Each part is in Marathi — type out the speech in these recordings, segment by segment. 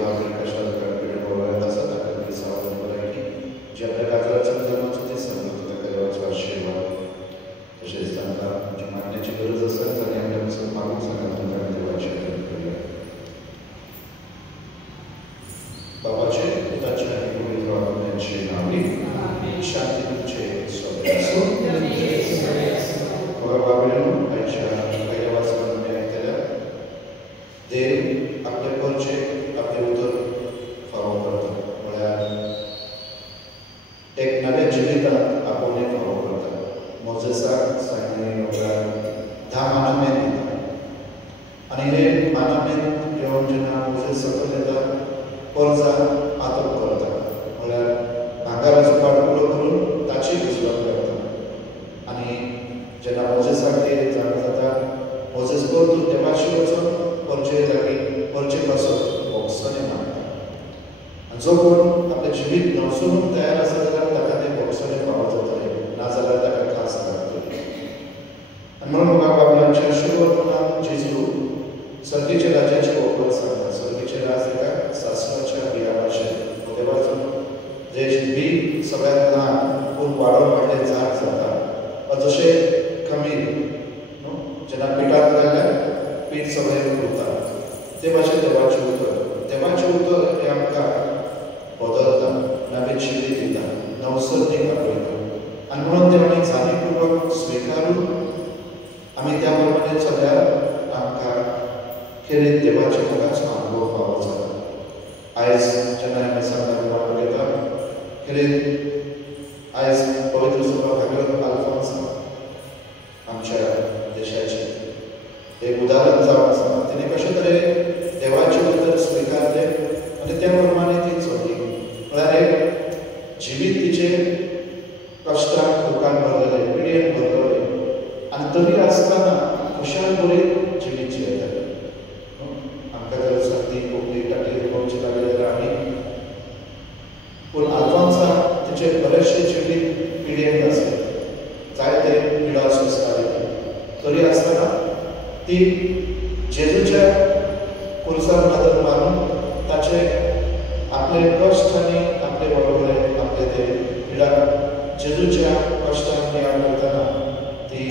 भावने कशाला कडकडे बोलायला असं दाखल की सावध बरं की जे आपल्या काजराच्या जन्माचं ते सांगत होतं देवाचा आशीर्वाद तसेच त्यांना जी मागण्याची गरज असेल आणि आपल्यापासून मागून सांगा तुम्हाला देवाची करूया. बाबाचे पिताचे आणि पवित्र आत्म्याचे नावे शांती तुमचे स्वामी असो. बाबांनो आईच्या पहिल्या वाचनामध्ये ऐकलेल्या देव आपल्या परचे आपले उदर फावो करतात. म्हळ्यार एक नव्या जिवितांत आपण फावो करतात. मोजेसाक सांगिल्लें म्हळ्यार 10 मानामेंत दिता आनी हे मानामेंत घेवन जेन्ना मोजेस सकयल येता परजा आदर करता. म्हळ्यार भांगाराचो पाटकुलो करून ताची पुजवण करता आनी जेन्ना मोजेसाक ते जाण जाता मोजेस परतून देवाची वचून परचे लागीं परचे पासून बोक्सने मागता आनी जो कोण आपलें जिवीत नवसोवूंक तयार आसा जाल्यार ताका ते बोक्सने फावो जातले नाजाल्यार ताका खास लागतली. आनी म्हणून म्हाका बाबलांच्या शुभवर्तमानांत जेजू सर्गेच्या राजाचे वखद सांगता. सर्गेचे राज एका सासवाच्या बिया भाशेन देवाचो जे बी सगळ्यांत ल्हान पूण वाडोवन वाडलें झाड जाता जशें खमीर जेन्ना पिठांत घाल्यार पीठ सगळें उरता ते भाशेन देवाचें उतर. देवाचें उतर हें आमकां बदलता नवी जिवीत दिता नवसर्गीक आपयता आनी म्हणून तें आमी जाणीवपूर्वक स्विकारून आमी त्या प्रमाणे चल्ल्यार आमकां खेरीत देवाच्या मोगाचो अनुभव फावो जाता. आयज जेन्ना आमी सांगता वांटो घेता खेरीत आयज पवित्र सभा भागवत आल्फोन्स आमच्या देशाचें एक उदाहरण जावन आसा. तिणें कशे तरेन देवाचें उतर स्विकारलें आनी त्या प्रमाणे ती चलली. म्हळ्यार एक जिवीत तिचें कश्टान दुखान भरलेलें पिडेन भरलेलें आनी तरी आसतना खुशाल बरी जिवीत जियेताली. आमकां जर सर्दी खोकली टाकली पळोवची लागली जाल्यार आमी पूण आल्फोन्सा तिचें बरेचशें जिवीत पिडेन आसलें जायते पिडा सोंसताली. तरी आसतना ती जेजूच्या कुर्सार नदर मारून ताचे आपले कश्ट आनी आपले वळवळे आपले ते पिडा जेजूच्या कश्टांक याद करतना ती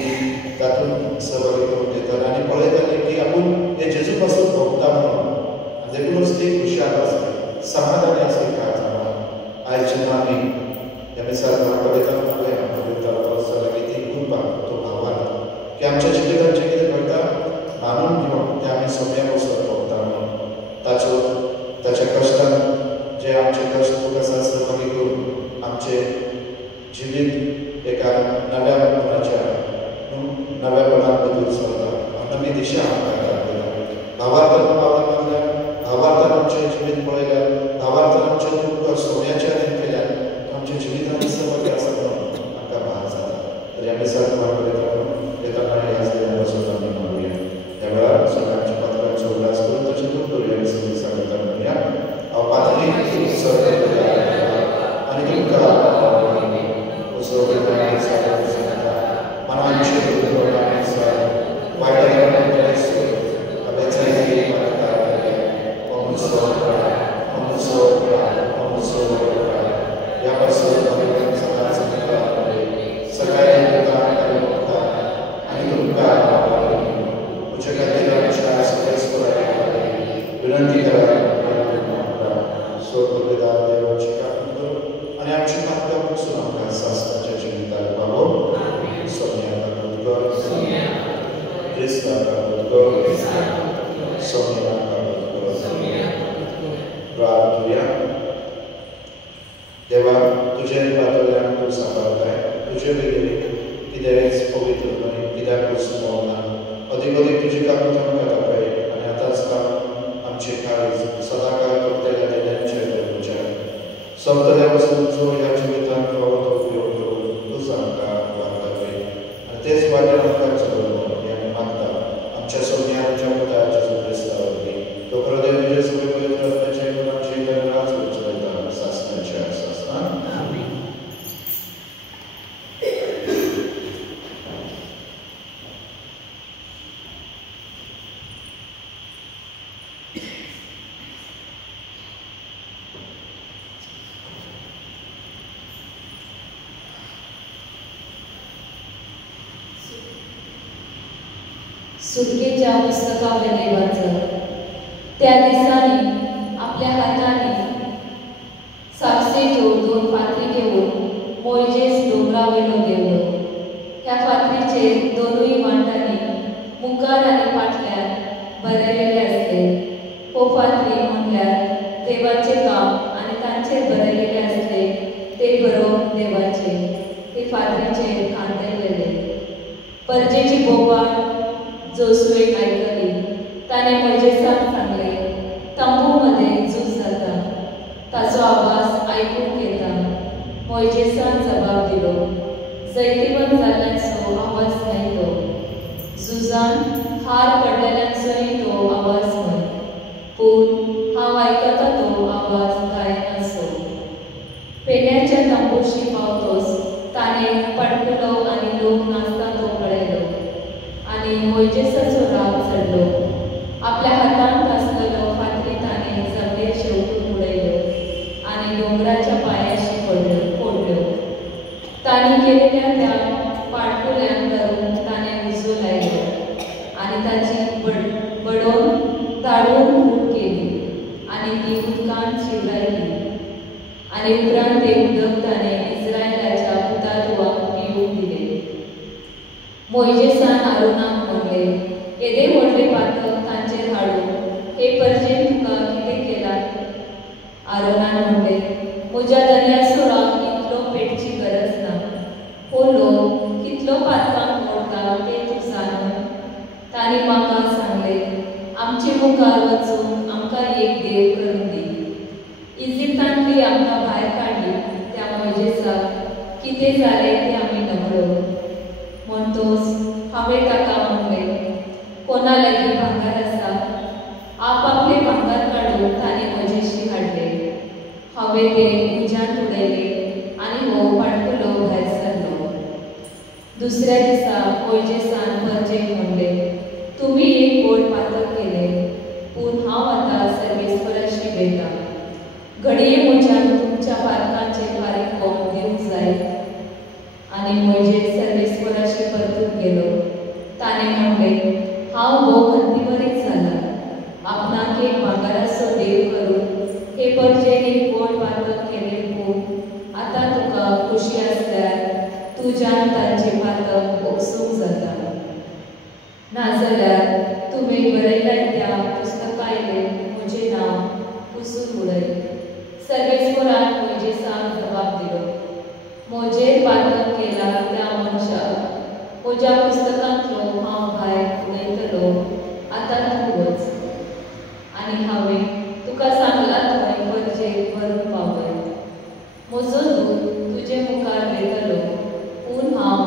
तातूंत सहभागी करून घेतात आनी पळयताली की आपूण हे जेजू पासून भोगता म्हणून आनी देखूनच ती खुशाल आसली समाधानी आसली कांय जाणां. आयज जेन्ना आमी ह्या मिसाल वांटो घेता की ती कृपा तो भावान की आमच्या जिवितांत जें कितें घडटा मानून घेवन तें आमी सोम्या बसोन भोगता म्हणून ताच्या कश्टान जे आमचे कश्ट खूब आसा सहभागी करून आमचे जिवीत एका नव्या मनाच्या नव्यापणान बदलून चलता नवी दिशा आमकां दाखयता. भावार्थान पावला मारल्यार भावार्थान आमचें जिवीत पळयल्यार भावार्थान आमचें दुख्ख सोम्याच्या रीत केल्यार आमच्या जिवितांत सहभागी आसा म्हणून आमकां भार जाता. तर ह्या मिसाल वांटो घेतना ह्याच देवापासून आमी मागुया. ह्या वेळार सगळ्यांच्या पात्रांचो उल्हास करून तशें दूख करूया सगळीं सांगता म्हणया हांव पातळी सर्व आनी तुमकां मनांचे विनंती करा आणि आमची मागता पासून आमकां सासणाच्या जिविताक पावो. सोम्या काकूटकर क्रिस्ता काकूटकर सोम्या काकूटकर प्रार्थुया. देवा तुजे पातळ्यान तूं सांबाळताय तुजे वेगळे कितेंच पवित्र न्हय कित्याकूच मोवना अदीक अदीक तुजी काकूट आमकां दाखय आनी आतांच आमचे काळीज सदांकाळ करतेल्या देण्याचे तुज्या सोंपतल्या पासून जो ह्या जिवितांत फावो तो उपयोग करून तूं आमकां वागताय आनी तेच वाटेन आमकां चलोवन हें आमी मागता आमच्या सोम्याच्या पुता जेजू क्रिस्ता वरवीं तो खरो देव तुजे सगळे पवित्र आत्म्याचे गुण आमचे राज उजळटा सासणाच्या सासणान. सुटकेच्या पुस्तकावेले वाचत त्या दिसांनी आपल्या हाताने सापसेच्यो 2 फातरी घेऊन मोइजेस डोंगरावेलो गेलो. ह्या फातरीचेर दोनूय वाटांनी मुखार आनी फाटल्यान बरयलेले आसले. हो फातरी म्हणल्यार देवाचे काम आनी तांचेर बरयलेले आसले ते बरोवप देवाचे. ते फातरीचेर कांतयलेले. परजेची बोवाळ जोसुवेक आयकली. ताणें मोइजेसाक सांगले, तंबूमध्ये झूज जाता. ताचो आवाज आयकूंक येता. मोइजेसान जबाब दिलो, जैतिवंत जाल्ल्यांचो आवाज न्हय तो. झुजान हार पडलेल्यांचोय तो आवाज न्हय, पूण हांव आयकता तो आवाज गायनाचो. पेन्याच्या तंबूशी पावतोच ताणें पडकुलो आनी लोक नाचता तो पळयलो आनी मोइजेसाचो राग चडलो. आपल्या हातांत आसलेलो फातरी ताणें जमनीर शेवटून उडयलो आनी डोंगराच्या पांयाशी फोडल्यो. तांणी केलेल्या त्या पाडकुल्यांक धरून ताणें उजो लायलो आनी ताची बडोवन धाडून फूट केली आनी ती उदकांत शिवरायली. आनी उपरांत ते उदक ताणें इस्रायलाच्या पुतादुवांक पिवूंक दिलें. मोइजेसान आरोनाक म्हणले, येदे व्हडले पातक तांचेर हाडून हे परजेन तुका कितें केलां? आरोनान म्हणले, म्हज्या दर्यासोराक इतलो पेटची गरज ना. हो लोक कितलो पातकांक मोडटा तें तूं जाण. तांणी म्हाका सांगले, आमचे मुखार वचून आमकां एक देव करून दी. इजिप्तांतली आमकां भायर काडली त्या मोइजेसाक कितें जालें तें आमी नकळो. म्हणटोच हांवें ताका म्हणलें, कोणा लागीं भांगर आसा? आपआपलें भांगर काडून ताणें म्हजेशी हाडलें. हांवें तें उज्यांत उडयलें आनी हो पाडकुलो भायर सरलो. दुसऱ्या दिसा मोइजेसान परजेक म्हणलें, तुमी एक व्हड पातक केलें, पूण हांव आतां सर्वेस्पराशी भेटां. घडये म्हज्यान तुमच्या पातकांचेर बारीक कोम दिवंक जाय. आनी मोइजेस सर्वेस्पराशी परतून गेलो. ताणें म्हणलें, हांव भोव खंतीभरीत जाला. आपणाक एक भांगराचो देव करून हे परजेन एक व्हड पातक केलें, पूण आतां तुका खुशी आसल्यार तुज्यान तांचें पातक ओगसूंक जाता. नाजाल्यार तुमी बरयल्या त्या पुस्तकायलें म्हजें नांव पुसून उडय. सर्वेस्परान मोइजेसाक जबाब दिलो, म्हजेर पातक केला त्या मनशाक म्हज्या पुस्तकांतलो हांव भायर उडयतलो. आतां तूं वच आनी हांवें तुका सांगलां थंय परजेक व्हरून पावय. म्हजो दूत तुजे मुखार येतलो, पूण हांव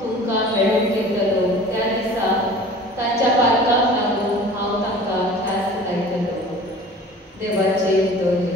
तुमकां मेळूंक येतलो त्या दिसा तांच्या पातकांक लागून हांव तांकां ख्यास्त लायतलो. देवाचे उतर.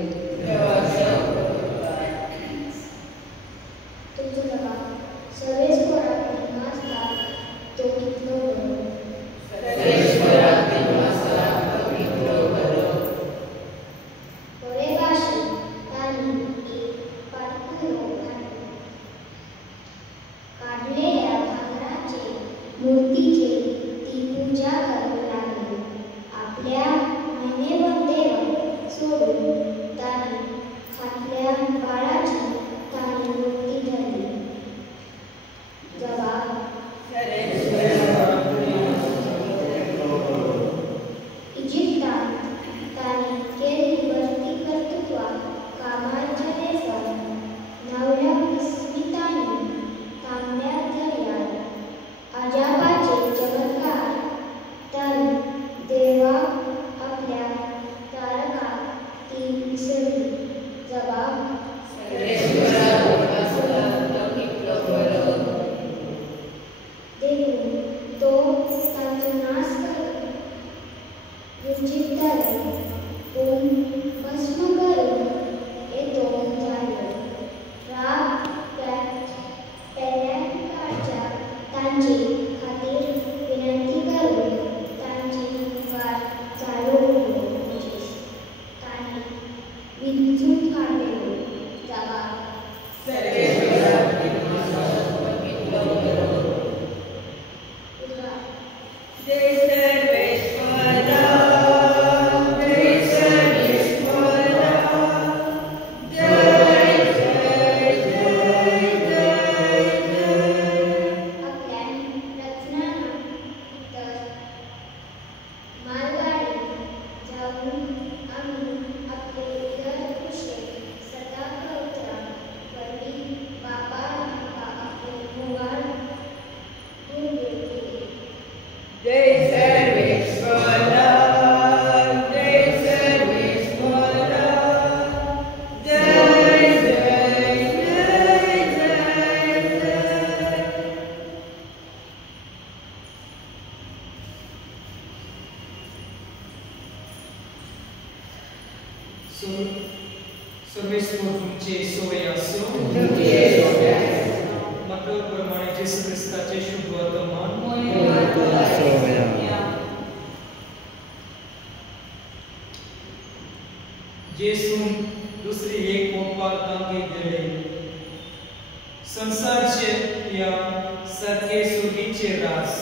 Desde सर्वेश्वर तुमचे सोय असो. मतो प्रमाणे येशू ख्रिस्ताचे शुभ वर्तमान जेसून दुसरी एक ओपार तांगे गेले. संसारचे या सारखे सुगीचे रास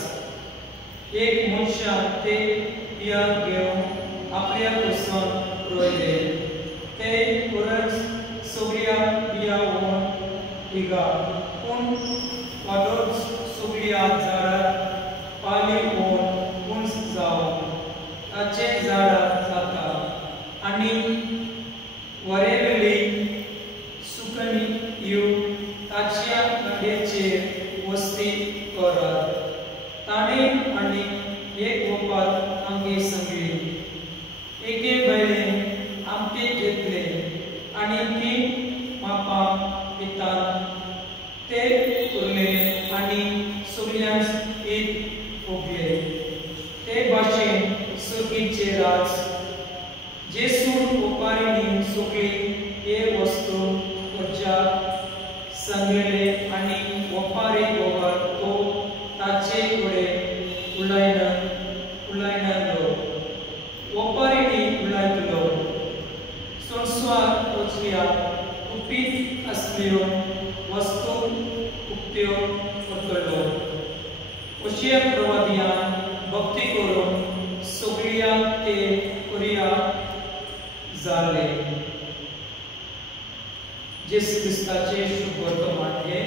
एक मनशा ते या घेऊन आपल्या कुसन रोयले. ते परत सगळ्या पिया होऊन तिगा पूण वादळ सगळ्या झाडात पाली होऊन उंच जावन ताचे झाडां जाता आनी वरेवेळी सुकणी येवन ताच्या गाडयेचेर वस्ती करात. ताणे आनी एक ओपार तांगे सांगली. एके बैलेन आमटे घेतले आनी ती मापां पितात. ते उरले आनी सगळ्यांक ईद भोगले. ते भाशेन सुगीचे रास जेसून ओपारींनी सगळी हे वस्तू करच्याक सांगलेले आनी ओपारी गोबर तो ताचे कडेन उलयनालो. ओपारींनी उलयतलो. संवसार वचल्या उपीत आसल्यो वस्तू उक्त्यो करतलो. अशे प्रवादियान भक्ती करून सगळ्यांक ते करिया जाले. जेसू ख्रिस्ताचे शुभ वर्तमान हे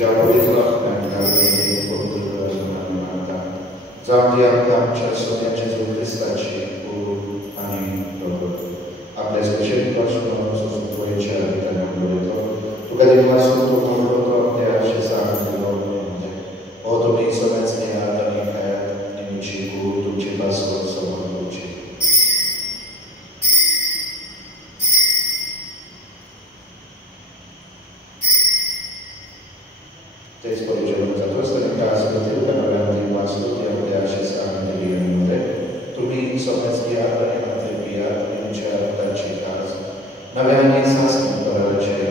तुझ्या पवित्र जाऊन ती आमच्या सोन्याच्या जोडीस्ताची गुरु आणि प्रभू आपल्या स्पेशल पोळीच्या तुका देवासून तो म्हणतो आपल्या असे सांगितलं म्हणजे हो तुम्ही सगळ्याच नेहात आणि खायात नेहमीची गुरु तुमची पासवर समोर तुमची तेच परिचय जातो असताना असं कराव्यामध्ये वाचतो ते आपल्या असे सांगितले तुम्ही समज घ्या आणि पिया तुमच्या हाताची काज नव्याने सासणी करायचे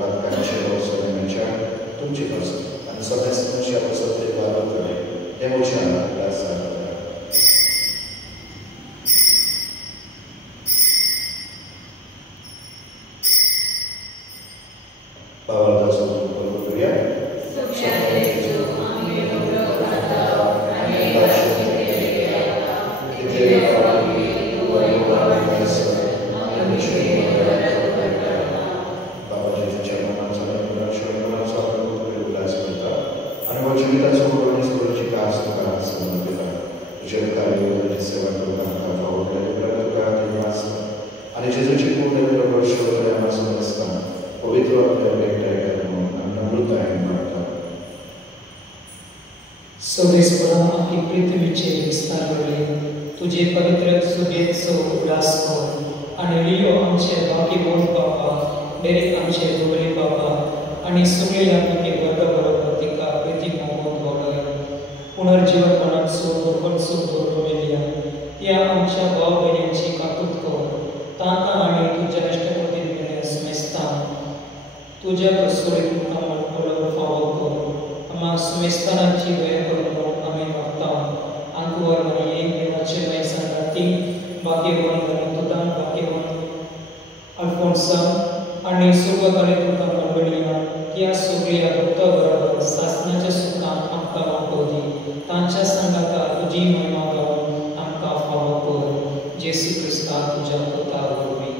पातकांचे रोसण्याच्या तुमची पासून आणि समस्यांची आपण सत्य बाबत करे ते मोठ्या आपल्या सांगतात तुझे पवित्र शुभेच्छो उल्हास कर आणि लिओ आमचे बाकी बोल बाबा डेरेक आमचे दोगले बाबा आणि सुनील आमचे बरोबर तिका प्रीती मोहन गौडर पुनर्जीवन मनात सोडून सोडून या आमच्या भाव बहिणींची कातूत कर ताका आणि तुझ्या इष्टपतींकडे स्मेस्ता तुझ्या कसोरीत तुका मनपळवर फावो कर आम्हा स्मेस्तानाची वेळ करून आम्ही मागता अंकुवर आणि एक देवाचे वय संगती भाग्यवान गणितदान भाग्यवान अल्फोन्सा आणि सुरुवाताने तुका मंडळीया या सगळ्या भक्त बरोबर शासनाच्या सुखान आमकां वापरली तांच्या संगाता तुझी महिमा गावून आमकां फावो कर जेसू क्रिस्ता तुझ्या पुता वरवीं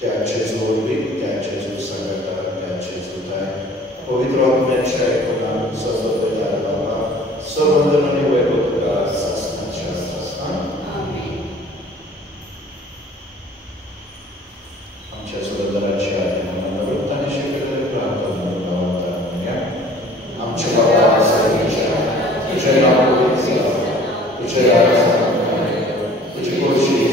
त्याचे जोडवी त्याचे जो संगता त्याचे सुधाय पवित्र आत्म्याच्या ऐकून सर्व बाबा सर्वंदन आणि वैभव तुला शासनाच्या आमच्या सुरंदराच्या नवृत्ताने शिकलेले प्रार्थना आमच्या बाबा तुझे नाव तुझे तुझी गोष्टी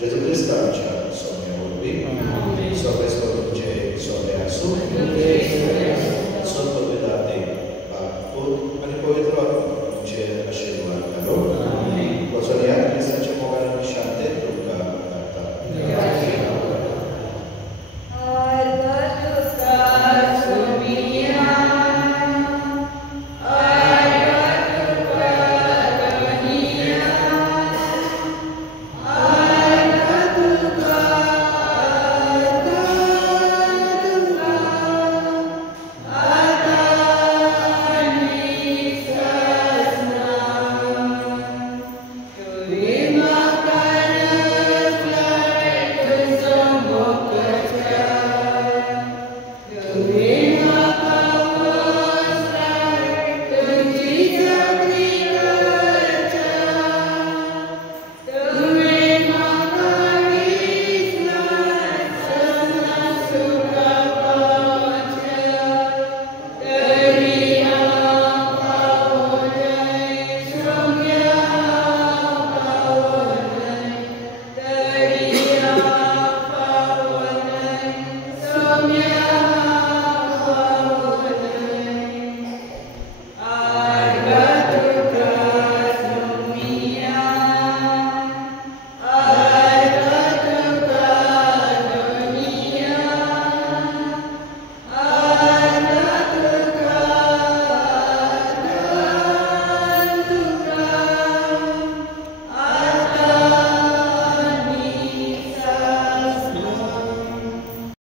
Gesù Cristo